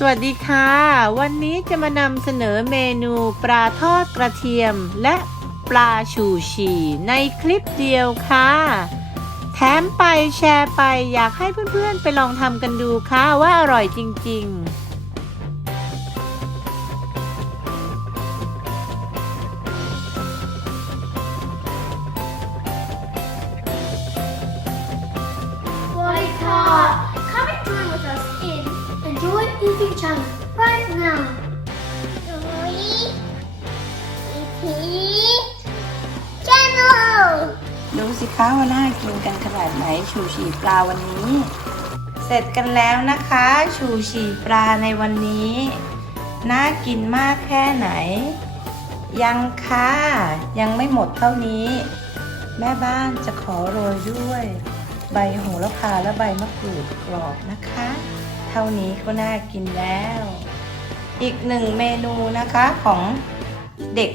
สวัสดีค่ะ วันนี้จะมานำเสนอเมนูปลาทอดกระเทียม และปลาชูชีในคลิปเดียวค่ะ แถมไปแชร์ไปอยากให้เพื่อนๆไปลองทำกันดูค่ะว่าอร่อยจริง ๆ Enjoy Eating Channel right now. Enjoy Eating Channel. ดูสิคะว่าน่ากินกันขนาดไหนชูชีปลาวันนี้ เสร็จกันแล้วนะคะ ชูชีปลาในวันนี้ น่ากินมากแค่ไหน ยังค่ะยังไม่หมดเท่านี้ แม่บ้านจะขอโรยด้วย ใบโหระพาและใบมะกรูดกรอบนะคะเท่านี้ก็น่ากินแล้ว อีกหนึ่งเมนูนะคะของเด็ก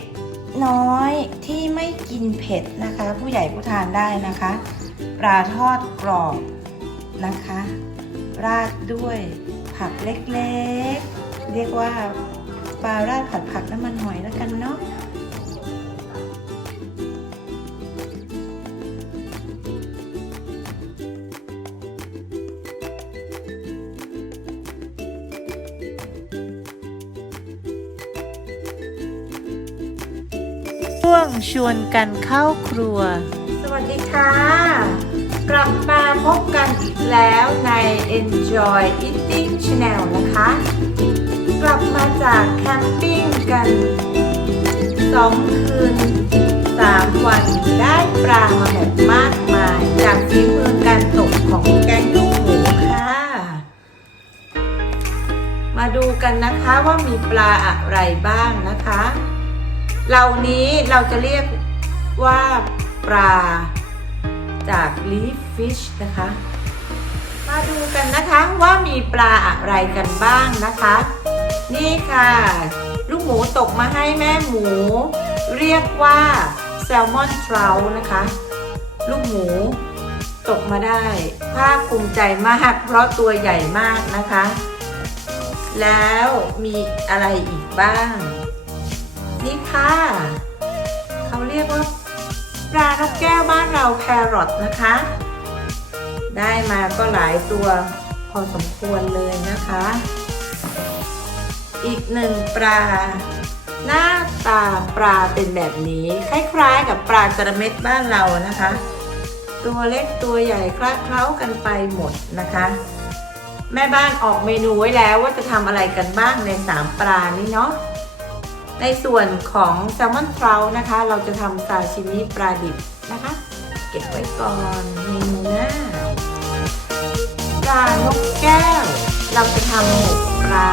น้อยที่ไม่กินเผ็ดนะคะ ผู้ใหญ่ผู้ทานได้นะคะ ปลาทอดกรอบนะคะ ราดด้วยผักเล็กๆ เรียกว่าปลาราดผัดผักน้ำมันหอยแล้วกันเนาะ ชวงชวนกันเข้าครัว สวัสดีค่ะ กลับมาพบกันอีกแล้วใน Enjoy Eating Channel นะคะ กลับมาจากแคมปิ้งกัน 2 คืน 3 วันได้ปลามาแบบมากมายจากฝีมือการตกของแกงลูกหมูค่ะ มาดูกันนะคะว่ามีปลาอะไรบ้างนะคะ เหล่านี้เราจะเรียกว่าปลาจาก leaf fish นะคะ มาดูกันนะคะว่ามีปลาอะไรกันบ้างนะคะ นี่ค่ะ ลูกหมูตกมาให้แม่หมู เรียกว่าแซลมอนทรานะคะ ลูกหมูตกมาได้ภาคภูมิใจมากเพราะตัวใหญ่มากนะคะ แล้วมีอะไรอีกบ้าง นี่ค่ะ เขาเรียกว่าปลานกแก้วบ้านเราแครอทนะคะ ได้มาก็หลายตัวพอสมควรเลยนะคะ อีกหนึ่งปลา หน้าตาปลาเป็นแบบนี้ คล้ายๆกับปลาจระเม็ดบ้านเรานะคะ ตัวเล็กตัวใหญ่คละเคล้ากันไปหมดนะคะ แม่บ้านออกเมนูไว้แล้วว่าจะทำอะไรกันบ้างในสามปลานี้เนาะ ในส่วนของแซลมอนเทรานะคะ เราจะทำซาชิมิปลาดิบนะคะ เก็บไว้ก่อนเมนูหน้าปลานกแก้ว เราจะทำหมกปลา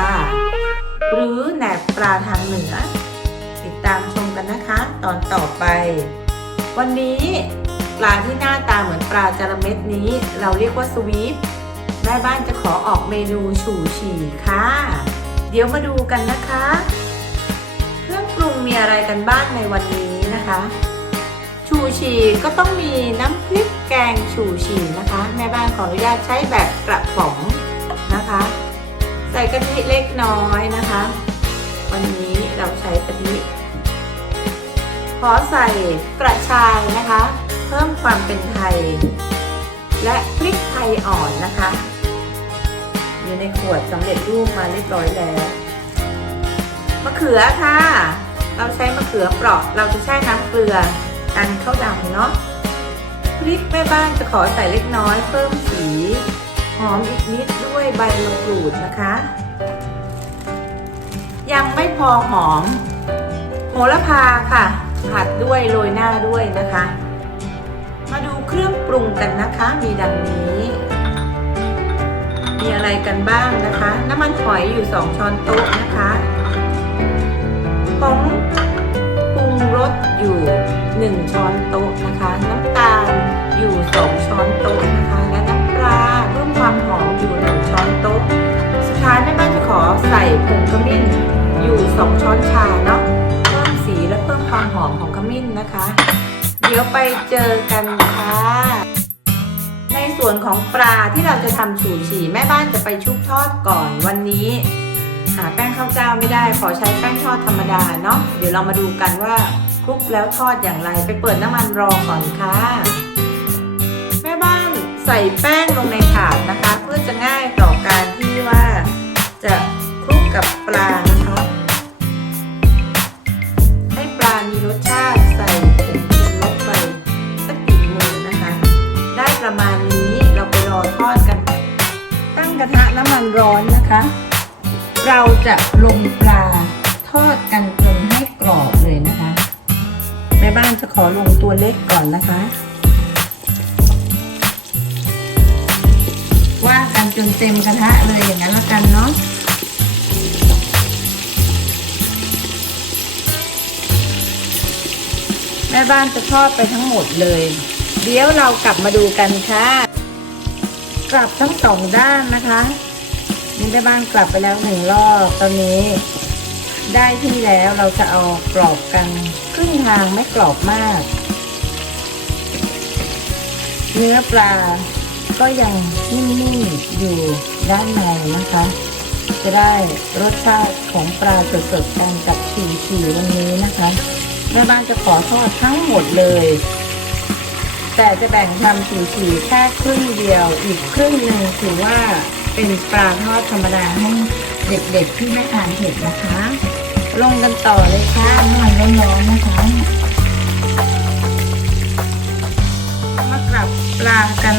หรือแหนบปลาทางเหนือ ติดตามชมกันนะคะ ตอนต่อไป วันนี้ปลาที่หน้าตาเหมือนปลาจระเม็ดนี้ เราเรียกว่าสวีปแม่บ้านจะขอออกเมนูฉู่ฉี่ค่ะ เดี๋ยวมาดูกันนะคะ มีอะไรกันบ้างในวันนี้นะคะ ชูชีก็ต้องมีน้ำพริกแกงชูชีนะคะ แม่บ้านขออนุญาตใช้แบบกระป๋องนะคะ ใส่กะทิเล็กน้อยนะคะ วันนี้เราใช้กะทิขอใส่กระชายนะคะ เพิ่มความเป็นไทย และพริกไทยอ่อนนะคะ อยู่ในขวดสำเร็จรูปมาเรียบร้อยแล้วมะเขือค่ะ เขือเปราะเราจะแช่น้ำเกลือกันข้าวดำเนาะพริกแม่บ้านจะขอใส่เล็กน้อยเพิ่มสี หอมอีกนิดด้วยใบมะกรูดนะคะ ยังไม่พอหอม โหระพาค่ะ ผัดด้วยโรยหน้าด้วยนะคะ มาดูเครื่องปรุงกันนะคะมีดังนี้ มีอะไรกันบ้างนะคะ น้ำมันหอยอยู่ 2 ช้อนโต๊ะนะคะผงปรุง อยู่ 1 ช้อนโต๊ะนะคะ น้ำตาลอยู่ 2 ช้อนโต๊ะนะคะ และน้ำปลาเพิ่มความหอมอยู่ 1 ช้อนโต๊ะ สุดท้ายแม่บ้านจะขอใส่ผงขมิ้นอยู่ 2 ช้อนชาเนาะเพิ่มสีและเพิ่มความหอมของขมิ้นนะคะ เดี๋ยวไปเจอกันค่ะในส่วนของปลาที่เราจะทำฉู่ฉี่แม่บ้านจะไปชุบทอดก่อนวันนี้หาแป้งข้าวเจ้าไม่ได้ ขอใช้แป้งทอดธรรมดาเนาะเดี๋ยวเรามาดูกันว่า ลุกแล้วทอดอย่างไรไปเปิดน้ำมันรอก่อนค่ะ แม่บ้านใส่แป้งลงในถาดนะคะ เพื่อจะง่ายต่อการที่ว่าจะคลุกกับปลานะคะให้ปลามีรสชาติใส่ผงปรุงรสไปสักติดมือนะคะ ได้ประมาณนี้เราไปรอทอดกัน ตั้งกระทะน้ำมันร้อนนะคะ เราจะลงปลาทอดกัน แม่บ้านจะขอลงตัวเล็กก่อนนะคะ ว่ากันจนเต็มกระทะเลยอย่างนั้นละกันเนาะแม่บ้านจะทอดไปทั้งหมดเลย เดี๋ยวเรากลับมาดูกันค่ะ กลับทั้งสองด้านนะคะนี่แม่บ้านกลับไปแล้วหนึ่งรอบตอนนี้ ได้ที่แล้วเราจะเอากรอบกันครึ่งทางไม่กรอบมาก เนื้อปลาก็ยังนิ่มๆอยู่ด้านในนะคะ จะได้รสชาติของปลาสดๆกันกับฉีฉีวันนี้นะคะแม่บ้านจะขอทอดทั้งหมดเลย แต่จะแบ่งทำฉีฉีแค่ครึ่งเดียว อีกครึ่งหนึ่งถือว่าเป็นปลาทอดธรรมดาให้เด็กๆที่ไม่ทานเผ็ดนะคะ ลงกันต่อเลยค่ะน้ำมันร้อนๆนะคะ มากลับปลากัน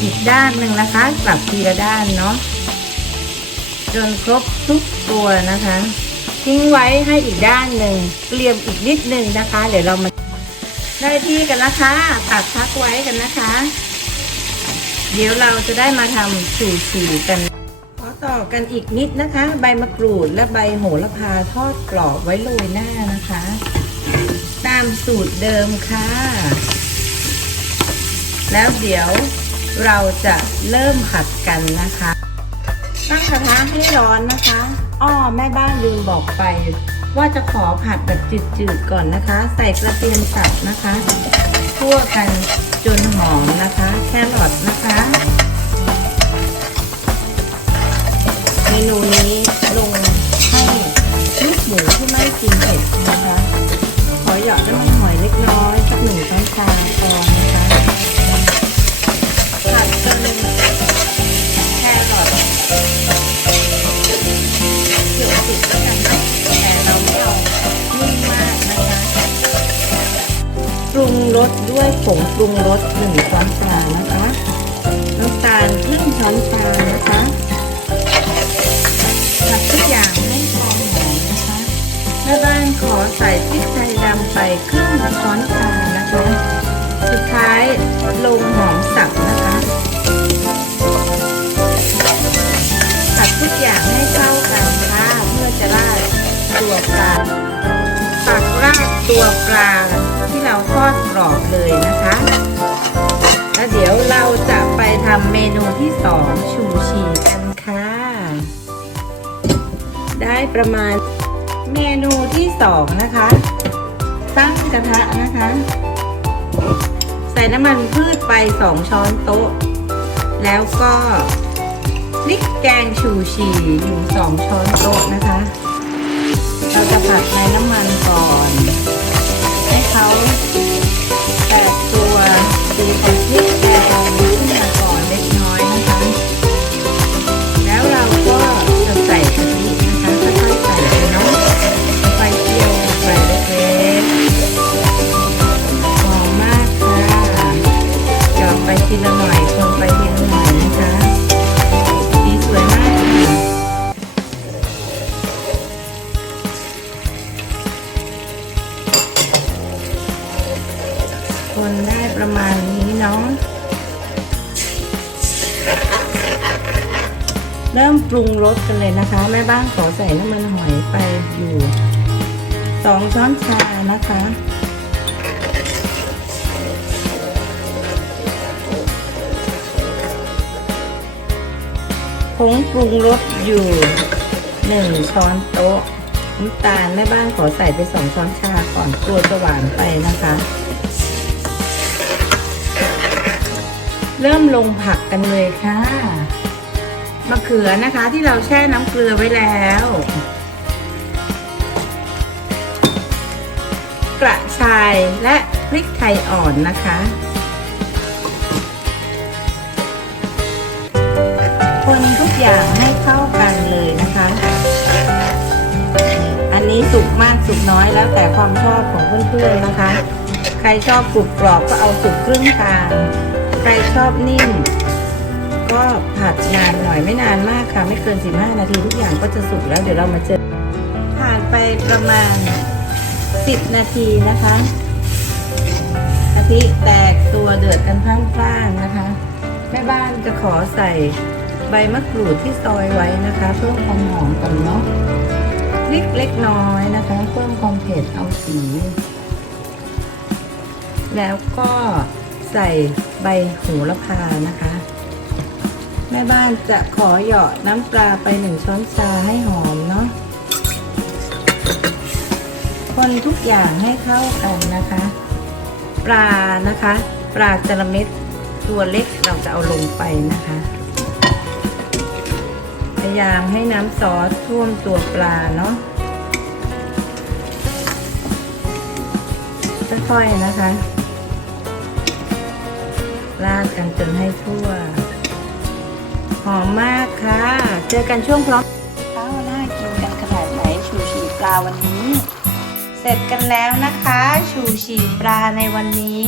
อีกด้านหนึ่งนะคะ กลับทีละด้านเนาะจนครบทุกตัวนะคะ ทิ้งไว้ให้อีกด้านหนึ่งเกลี่ยมอีกนิดหนึ่งนะคะ เดี๋ยวเรามาได้ที่กันนะคะ ตัดพักไว้กันนะคะ เดี๋ยวเราจะได้มาทำสูสีกัน กันอีกนิดนะคะ ใบมะกรูดและใบโหระพาทอดกรอบไว้โรยหน้านะคะ ตามสูตรเดิมค่ะ แล้วเดี๋ยวเราจะเริ่มผัดกันนะคะ ตั้งกระทะให้ร้อนนะคะอ้อแม่บ้านลืมบอกไป ว่าจะขอผัดแบบจืดๆก่อนนะคะ ใส่กระเทียมสับนะคะคั่วกันจนหอมนะคะ แครอทนะคะ นูนี้ลงให้ลูกหมูที่ไม่กินเผ็ดนะคะ ขอหยอดน้ำมันหอยเล็กน้อยสักหนึ่งช้อนชาพอนะคะผัดจนแครอทเดี๋ยวติดแล้วกันนะแต่เราไม่เอานิ่มมากนะคะปรุงรสด้วยผงปรุงรสหนึ่งช้อนชานะคะน้ำตาลครึ่งช้อนชานะคะ ม่บ้านขอใส่พริกไทยดำไปครึ่งช้อนชานะคะ สุดท้ายลงหอมสับนะคะผัดทุกอย่างให้เข้ากันค่ะเพื่อจะราดตัวปลาตักราดตัวปลาที่เราทอดกรอบเลยนะคะ แล้วเดี๋ยวเราจะไปทำเมนูที่สองชูชีกันค่ะ ได้ประมาณ เมนูที่สองนะคะ ตั้งกระทะนะคะ ใส่น้ำมันพืชไปสองช้อนโต๊ะ แล้วก็พริกแกงชูชีอยู่สองช้อนโต๊ะนะคะ เราจะผัดในน้ำมันก่อน ให้เขาแตกตัวสีของพริกแก กันเลยนะคะ แม่บ้านขอใส่น้ำมันหอยไปอยู่สองช้อนชานะคะผงปรุงรสอยู่หนึ่งช้อนโต๊ะน้ำตาลแม่บ้านขอใส่ไปสองช้อนชาก่อนกลัวจะหวานไปนะคะ เริ่มลงผักกันเลยค่ะ มะเขือนะคะที่เราแช่น้ำเกลือไว้แล้ว กระชายและพริกไทยอ่อนนะคะ คนทุกอย่างให้เข้ากันเลยนะคะ อันนี้สุกมากสุกน้อยแล้วแต่ความชอบของเพื่อนๆนะคะ ใครชอบกรุบกรอบก็เอาสุกครึ่งทาง ใครชอบนิ่ม ก็ผัดนานหน่อยไม่นานมากค่ะ ไม่เกิน 15 นาทีทุกอย่างก็จะสุกแล้วเดี๋ยวเรามาเจอผ่านไปประมาณ 10 นาทีนะคะกะทิแตกตัวเดือดกันพล่างๆนะคะ แม่บ้านจะขอใส่ใบมะกรูดที่ซอยไว้นะคะ เพิ่มความหอมกันเนาะพริกเล็กน้อยนะคะ เพิ่มความเผ็ดเอาสี แล้วก็ใส่ใบโหระพานะคะ แม่บ้านจะขอเหยาะน้ำปลาไปหนึ่งช้อนชาให้หอมเนาะคนทุกอย่างให้เข้ากันนะคะ ปลานะคะ ปลาจระเม็ดตัวเล็กเราจะเอาลงไปนะคะ พยายามให้น้ำซอสท่วมตัวปลาเนาะค่อยๆนะคะราดกันจนให้ทั่ว อมมากค่ะ เจอกันช่วงพร้อมข้าวน่ากินกันขนาดไหนชูชีปลาวันนี้ เสร็จกันแล้วนะคะ ชูชีปลาในวันนี้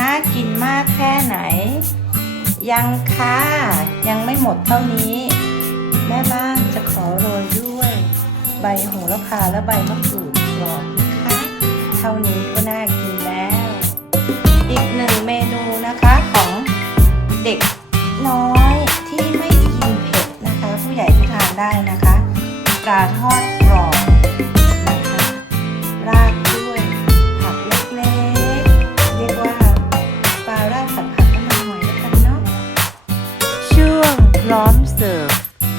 น่ากินมากแค่ไหน ยังค่ะ ยังไม่หมดเท่านี้ แม่บ้านจะขอโรยด้วย ใบโหระพาและใบมะกรูดกรอบนะคะเท่านี้ก็น่ากินแล้ว อีกหนึ่งเมนูนะคะของเด็กน้อย ได้นะคะปลาทอดกรอบนะคะราดด้วยผักเล็กๆเรียกว่าปลาราดผัดผักน้ำมันหอยแล้วกันเนาะช่วงพร้อมเสิร์ฟ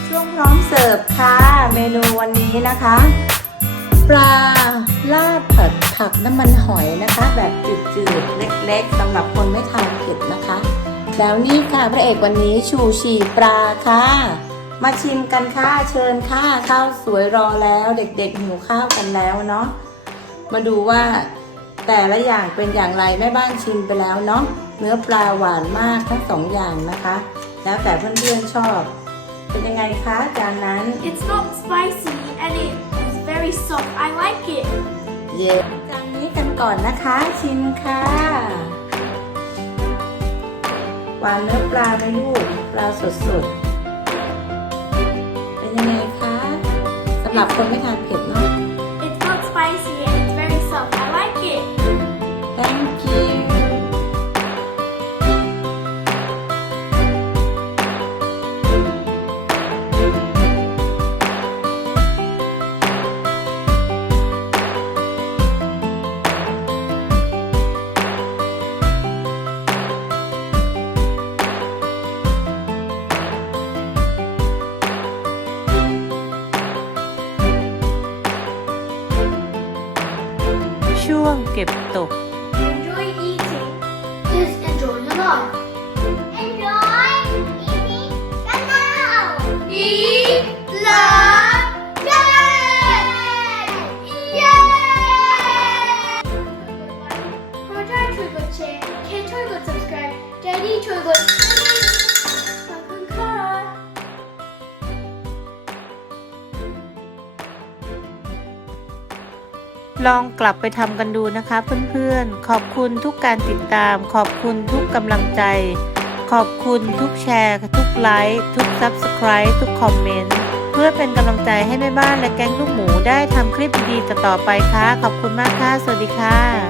ช่วงพร้อมเสิร์ฟค่ะเมนูวันนี้นะคะ ปลาลาดผัดผักน้ำมันหอยนะคะ แบบจืดๆเล็กๆสำหรับคนไม่ทานเผ็ดนะคะแล้วนี่ค่ะพระเอกวันนี้ชูชีปลาค่ะ มาชิมกันค่ะเชิญค่ะข้าวสวยรอแล้วเด็กๆหิวข้าวกันแล้วเนาะมาดูว่าแต่ละอย่างเป็นอย่างไรแม่บ้านชิมไปแล้วเนาะเนื้อปลาหวานมากทั้งสองอย่างนะคะ แล้วแต่เพื่อนๆชอบ เป็นยังไงคะจานนั้น It's not spicy and it is very soft. I like it. เย่จานนี้กันก่อนนะคะชิมค่ะหวานเนื้อปลาไหมลูกปลาสดๆ หรับคนไม่ทานเผ็ดเนาะ ช่วงเก็บตก Enjoy eating. Just enjoy your life. Enjoy eating now. Eat, love, ลองกลับไปทำกันดูนะคะเพื่อนๆ ขอบคุณทุกการติดตาม ขอบคุณทุกกำลังใจ ขอบคุณทุกแชร์ ทุกไลค์ทุก Subscribe ทุกคอมเมนต์เพื่อเป็นกำลังใจให้แม่บ้านและแก๊งลูกหมูได้ทำคลิปดีๆต่อๆไปค่ะ ขอบคุณมากค่ะ สวัสดีค่ะ